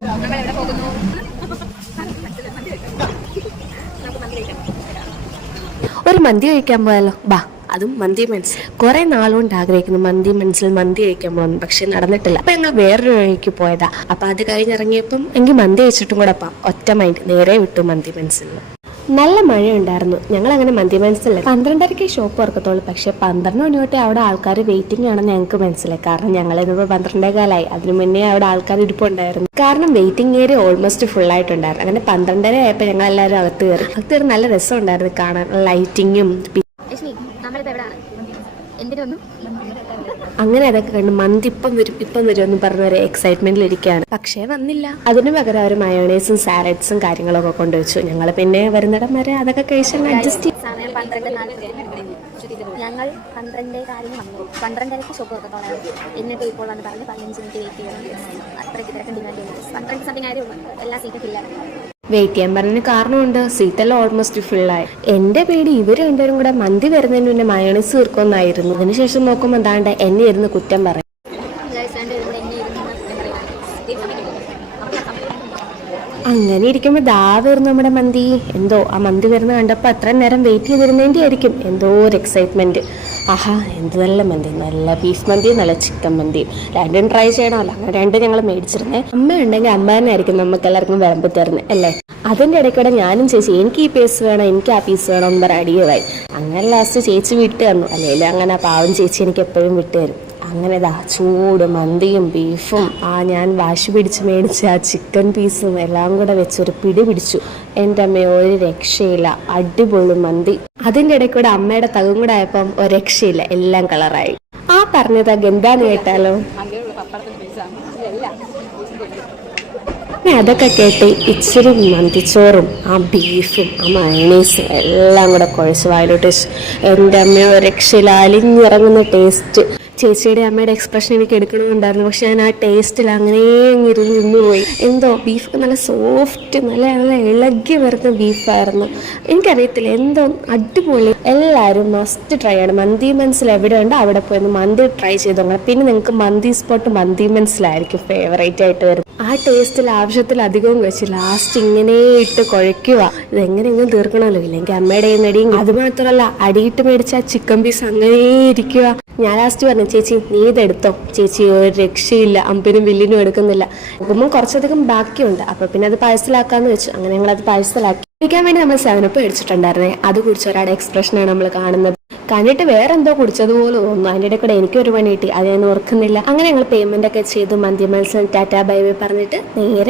ഒരു മന്തി കഴിക്കാൻ പോയാലോ? ബാ. അതും മന്തി മനസ്സിൽ കുറെ നാളുകൊണ്ട് ആഗ്രഹിക്കുന്നു, മന്തി മനസ്സിൽ മന്തി കഴിക്കാൻ പോകുന്നു. പക്ഷെ നടന്നിട്ടില്ല. അപ്പൊ ഞങ്ങൾ വേറൊരു വഴിക്ക് പോയതാ. അപ്പൊ അത് കഴിഞ്ഞിറങ്ങിയപ്പം എനിക്ക് മന്തി കഴിച്ചിട്ടും കൂടെ പാം. ഒറ്റ മൈൻഡ് നേരെ വിട്ടു മന്തി മനസ്സിൽ. നല്ല മഴയുണ്ടായിരുന്നു. ഞങ്ങൾ അങ്ങനെ മന്തി മനസ്സിലായി. 12:30 ഷോപ്പ് തുറക്കത്തുള്ളൂ. പക്ഷെ 12 മണി തൊട്ടേ അവിടെ ആൾക്കാർ വെയിറ്റിംഗ് ആണെന്ന് ഞങ്ങൾക്ക് മനസ്സിലായി. കാരണം ഞങ്ങൾ ഇന്നിപ്പോൾ 12:15 അതിനു മുന്നേ അവിടെ ആൾക്കാർ ഇരിപ്പുണ്ടായിരുന്നു. കാരണം വെയിറ്റിംഗ് ഏരിയ ഓൾമോസ്റ്റ് ഫുൾ ആയിട്ടുണ്ടായിരുന്നു. അങ്ങനെ 12:30 ആയപ്പോൾ ഞങ്ങൾ എല്ലാവരും അകത്ത് കയറി നല്ല രസം ഉണ്ടായിരുന്നു കാണാൻ. ലൈറ്റിങ്ങും അങ്ങനെ അതൊക്കെ കണ്ട് മന്തി ഇപ്പം വരും എന്ന് പറഞ്ഞ ഒരു എക്സൈറ്റ്മെന്റിൽ ഇരിക്കുകയാണ്. പക്ഷേ വന്നില്ല. അതിന് പകരം അവർ മയോണൈസും സാലഡ്സും കാര്യങ്ങളൊക്കെ കൊണ്ടുവച്ചു. ഞങ്ങൾ പിന്നെ വരുന്നിടം വരെ അതൊക്കെ കഴിച്ചാൽ അഡ്ജസ്റ്റ് ചെയ്യും. ഞങ്ങൾ 12:15 വന്നു. 12:30 ഷോപ്പ് തുറക്കത്തോളായിരുന്നു. എന്നിട്ട് ഇപ്പോൾ വന്ന് പറഞ്ഞ് 15 മിനിറ്റ് വെയിറ്റ് ചെയ്യണം. അത്രയ്ക്ക് തിരക്കും ഡിമാൻഡ് ചെയ്യുന്നത്. 12 സംതിങ് ആയിരുന്നു. എല്ലാ സീറ്റും ഫില്ലാണ്. വെയിറ്റ് ചെയ്യാൻ പറഞ്ഞതിന് കാരണമുണ്ട്. സീറ്റെല്ലാം ഓൾമോസ്റ്റ് ഫുള്ളായി. എന്റെ പേടി ഇവർ രണ്ടുപേരും കൂടെ മന്തി വരുന്നതിന് മുന്നേ മയോണൈസ് തീർക്കുമെന്നായിരുന്നു. അതിനുശേഷം നോക്കുമ്പോൾ എന്താണ്ട് എന്നെ ഇരുന്ന് കുറ്റം പറയും. അങ്ങനെ ഇരിക്കുമ്പോൾ ദാ വരുന്നു നമ്മുടെ മന്തി. എന്തോ ആ മന്തി വരുന്ന കണ്ടപ്പോൾ അത്രയും നേരം വെയിറ്റ് ചെയ്തിരുന്നതിൻ്റെ ആയിരിക്കും എന്തോ ഒരു എക്സൈറ്റ്മെന്റ്. ആഹാ, എന്ത് നല്ല മന്തി, നല്ല ബീഫ് മന്തി, നല്ല ചിക്കൻ മന്തി. രണ്ടും ട്രൈ ചെയ്യണമല്ലോ. അങ്ങനെ രണ്ടും ഞങ്ങൾ മേടിച്ചിരുന്നേ. അമ്മ ഉണ്ടെങ്കിൽ അമ്മ തന്നെ ആയിരിക്കും നമുക്ക് എല്ലാവർക്കും വിളമ്പി തരുന്നത് അല്ലേ. അതിൻ്റെ ഇടയ്ക്കൂടെ ഞാനും ചേച്ചി എനിക്ക് ഈ പീസ് വേണം, എനിക്ക് ആ പീസ് വേണം എന്ന് അടിയായി. അങ്ങനെ ലാസ്റ്റ് ചേച്ചി വിട്ട് തന്നു. അല്ലെങ്കിൽ അങ്ങനെ പാവം ചേച്ചി എനിക്ക് എപ്പോഴും വിട്ട് തരും. അങ്ങനെ ചൂട് മന്തിയും ബീഫും ഞാൻ വാശി പിടിച്ച് മേടിച്ച ആ ചിക്കൻ പീസും എല്ലാം കൂടെ വെച്ചൊരു പിടി പിടിച്ചു. എൻ്റെ അമ്മ ഒരു രക്ഷയില്ല, അടിപൊളി മന്തി. അതിൻ്റെ ഇടയ്ക്കൂടെ അമ്മയുടെ തകും കൂടെ ആയപ്പം ഒരു രക്ഷയില്ല, എല്ലാം കളറായി. പറഞ്ഞത് ഗന്ധാന്ന് കേട്ടാലോ. അതൊക്കെ കേട്ട് ഇച്ചിരി മന്തിച്ചോറും ആ ബീഫും ആ മയണൈസും എല്ലാം കൂടെ കുഴച്ച് വായിലോട്ട് എൻ്റെ അമ്മ ഒരു രക്ഷയില്ല, അലിഞ്ഞിറങ്ങുന്ന ടേസ്റ്റ്. ചേച്ചിയുടെ അമ്മയുടെ എക്സ്പ്രഷൻ എനിക്ക് എടുക്കണമെന്നുണ്ടായിരുന്നു. പക്ഷെ ഞാൻ ആ ടേസ്റ്റിൽ അങ്ങനെ നിന്നുപോയി. എന്തോ ബീഫൊക്കെ നല്ല സോഫ്റ്റ്, നല്ല നല്ല ഇളകി വരുന്ന ബീഫായിരുന്നു. എനിക്കറിയത്തില്ല, എന്തോ അടിപൊളി. എല്ലാവരും മസ്റ്റ് ട്രൈ ആണ്. മന്തി മനസ്സിൽ എവിടെ ഉണ്ട് അവിടെ പോയി മന്തി ട്രൈ ചെയ്തോളാം. പിന്നെ നിങ്ങൾക്ക് മന്തി സ്പോട്ട് മന്തി മനസ്സിലായിരിക്കും ഫേവറേറ്റ് ആയിട്ട് വരും. ആ ടേസ്റ്റിൽ ആവശ്യത്തിലധികവും വെച്ച് ലാസ്റ്റ് ഇങ്ങനെ ഇട്ട് കുഴയ്ക്കുക. ഇതെങ്ങനെയെങ്കിലും തീർക്കണമല്ലോ, ഇല്ലെങ്കിൽ അമ്മയുടെ നടിയും. അത് മാത്രമല്ല അടിയിട്ട് മേടിച്ച ആ ചിക്കൻ പീസ് അങ്ങനെ ഇരിക്കുക. ഞാൻ ലാസ്റ്റ് പറഞ്ഞു, ചേച്ചി നീ ഇതെടുത്തോ. ചേച്ചി ഒരു രക്ഷയില്ല, അമ്പിനും വില്ലിനും എടുക്കുന്നില്ല. നോക്കുമ്പോൾ കുറച്ചധികം ബാക്കിയുണ്ട്. അപ്പൊ പിന്നെ അത് പാഴ്സലാക്കാന്ന് വെച്ചു. അങ്ങനെ ഞങ്ങളത് പാഴ്സലാക്കി. കുടിക്കാൻ വേണ്ടി നമ്മൾ 7up മേടിച്ചിട്ടുണ്ടായിരുന്നേ. അത് കുടിച്ച ഒരാളുടെ എക്സ്പ്രഷനാണ് നമ്മൾ കാണുന്നത്. കണ്ടിട്ട് വേറെ എന്തോ കുടിച്ചതുപോലെ തോന്നുന്നു. അതിൻ്റെ ഇടയിൽ കൂടെ എനിക്കൊരു പണി കിട്ടി, അത് ഞാൻ ഓർക്കുന്നില്ല. അങ്ങനെ ഞങ്ങൾ പേയ്മെന്റ് ഒക്കെ ചെയ്തു. മന്തി മത്സരം ടാറ്റാ ബൈ ബൈ പറഞ്ഞിട്ട് നേരെ